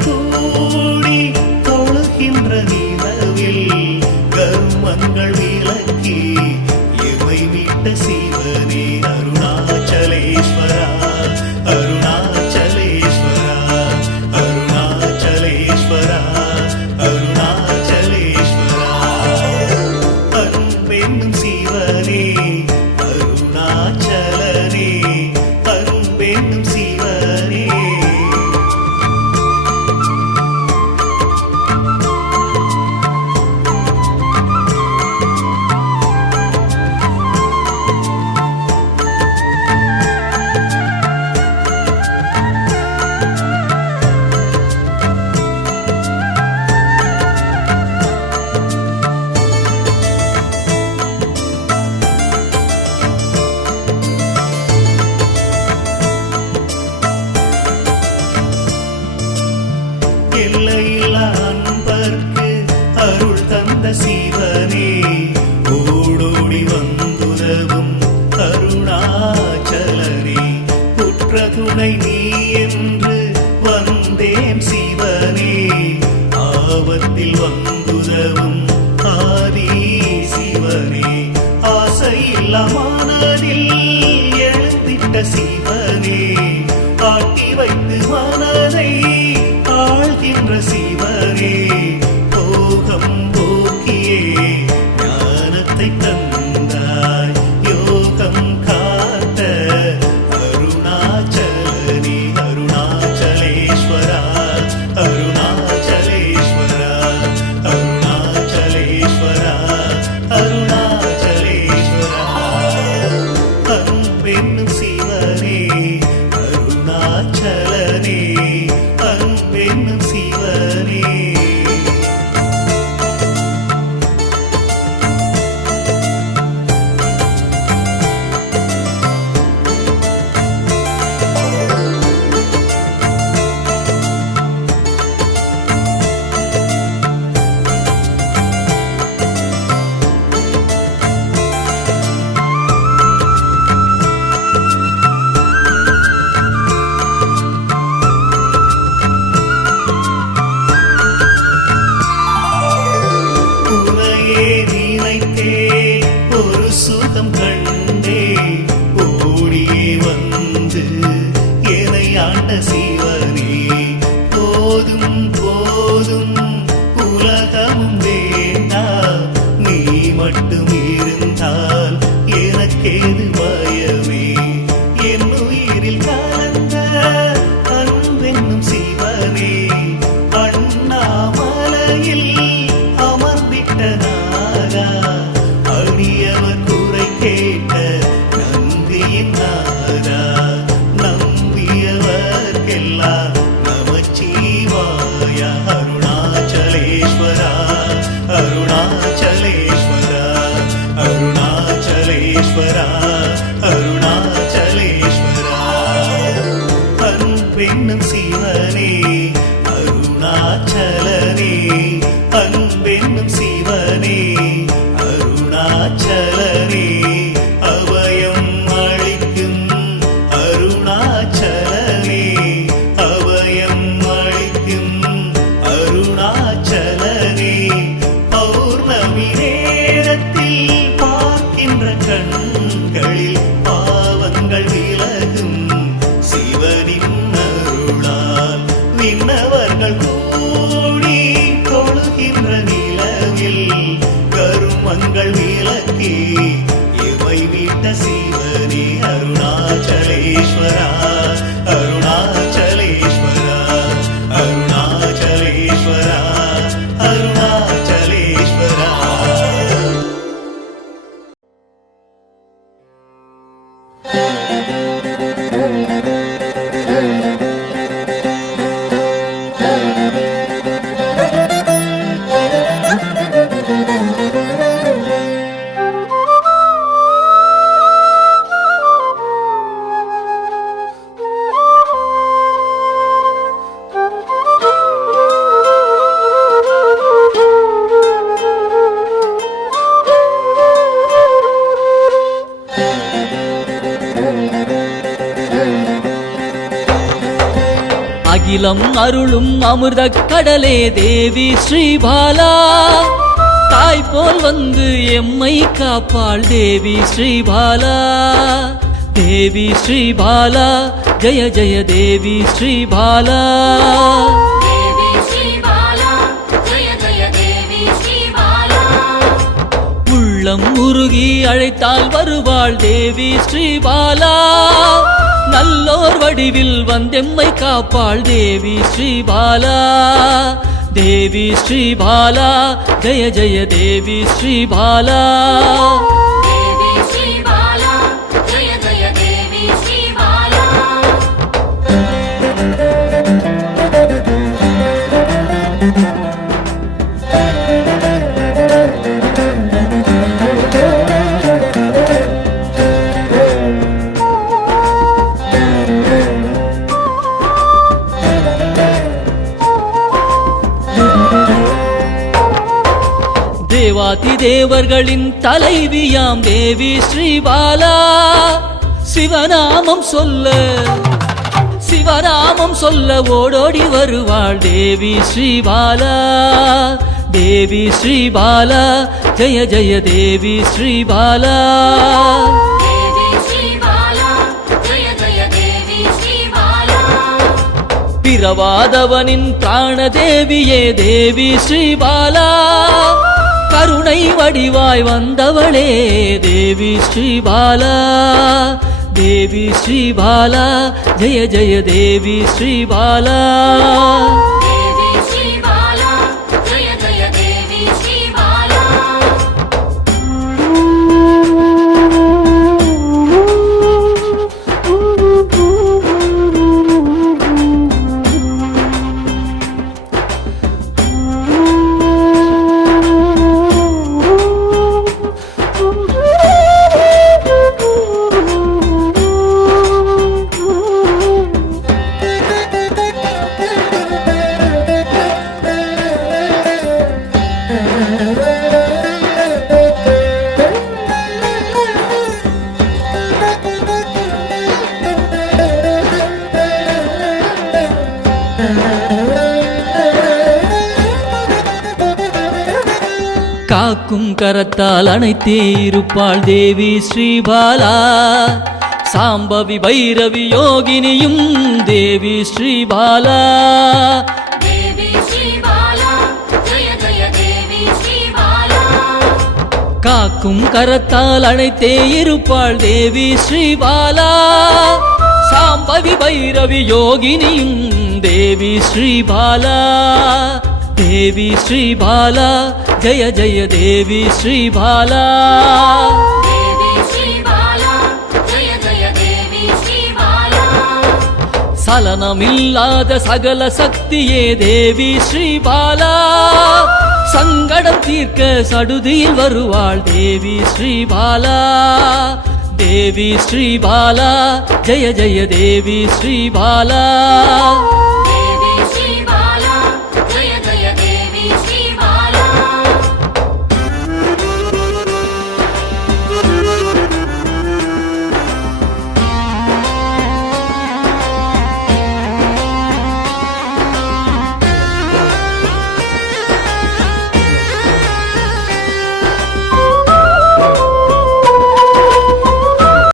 மக்கள் கூடி தொழுகின்ற நிலவில் கர்மங்கள் விலக்கி எமை மீட்ட சிவனே அருணாச்சலேஸ்வரா அருணாச்சலேஸ்வரா அருணாச்சலேஸ்வரா அருணாச்சலேஸ்வரா அன்பென்னும் சிவனே அருணாச்சலனே அன்பென்னும் சிவனே எல்லையில்லா அன்பர்க்கு அருள் தந்த சிவனே ஓடோடி வந்துதவும் அருணாச்சலனே உற்ற துணை நீ என்று வந்தேன் சிவனே ஆபத்தில் வந்துதவும் ஆதி சிவனே ஆசையில்லா மனதில் எழுந்திட்ட சிவனே ஆட்டி வைத்து மனதை ஆழ்கின்ற சிவனே போகம் போக்கியே ஞானத்தை தந்தாய் யோகம் காத்த அருணாச்சலனே அருணாச்சலேஸ்வரா அருணாச்சலேஸ்வரா அருணாச்சலேஸ்வரா அருணாச்சலேஸ்வரா அன்பென்னும் சிவனே அருணாச்சலனே அன்பென்னும் சிவனே ஒரு சுகம் கண்டே ஓடியே வந்து என்னை ஆண்ட சிவனே போதும் போதும் உலகமும் வேண்டாம் நீ மட்டும் இருந்தால் எனக்கேது பயமே என் உயிரில் கலந்த அன்பென்னும் சிவனே அண்ணாமலையில் அமர்ந்திட்ட நாதா அடியவர் குறை கேட்ட நந்தியின் நாதா நம்பியவர்க்கெல்லாம் நமச்சிவாய அருணாச்சலேஸ்வரா அகிலம் அருளும் அமிர்த கடலே தேவி ஸ்ரீபாலா, தாய் போல் வந்து எம்மை காப்பாள் தேவி ஸ்ரீபாலா. தேவி ஸ்ரீபாலா ஜெய ஜெய தேவி ஸ்ரீபாலா. உள்ளம் உருகி அழைத்தால் வருவாள் தேவி ஸ்ரீபாலா, நல்லோர் வடிவில் வந்தெம்மை காப்பாள் தேவி ஸ்ரீபாலா. தேவி ஸ்ரீபாலா ஜெய ஜெய தேவி ஸ்ரீபாலா. தேவாதி தேவர்களின் தலைவியாம் தேவி ஸ்ரீபாலா, சிவநாமம் சொல்ல ஓடோடி வருவாள் தேவி ஸ்ரீபாலா. தேவி ஸ்ரீபாலா ஜெய ஜெய தேவி ஸ்ரீபாலா. பிறவாதவனின் பிராண தேவியே தேவி ஸ்ரீபாலா, கருணை வடிவாய் வந்தவளே தேவி ஸ்ரீபாலா. தேவி ஸ்ரீபாலா ஜெய ஜெய தேவி ஸ்ரீபாலா. காக்கும் கரத்தால் அணைத்தே இருப்பாள் தேவி ஸ்ரீபாலா, சாம்பவி பைரவி யோகினியும் தேவி ஸ்ரீபாலா. காக்கும் கரத்தால் அணைத்தே இருப்பாள் தேவி ஸ்ரீபாலா, சாம்பவி பைரவி யோகினியும் தேவி ஸ்ரீபாலா. தேவி ஸ்ரீபாலா ஜெய ஜெய தேவி ஸ்ரீபாலா. சலனமில்லாத சகல சக்தியே தேவி ஸ்ரீபாலா, சங்கடம் தீர்க்க சடுதியில் வருவாள் தேவி ஸ்ரீபாலா. தேவி ஸ்ரீபாலா ஜெய ஜெய தேவி ஸ்ரீபாலா.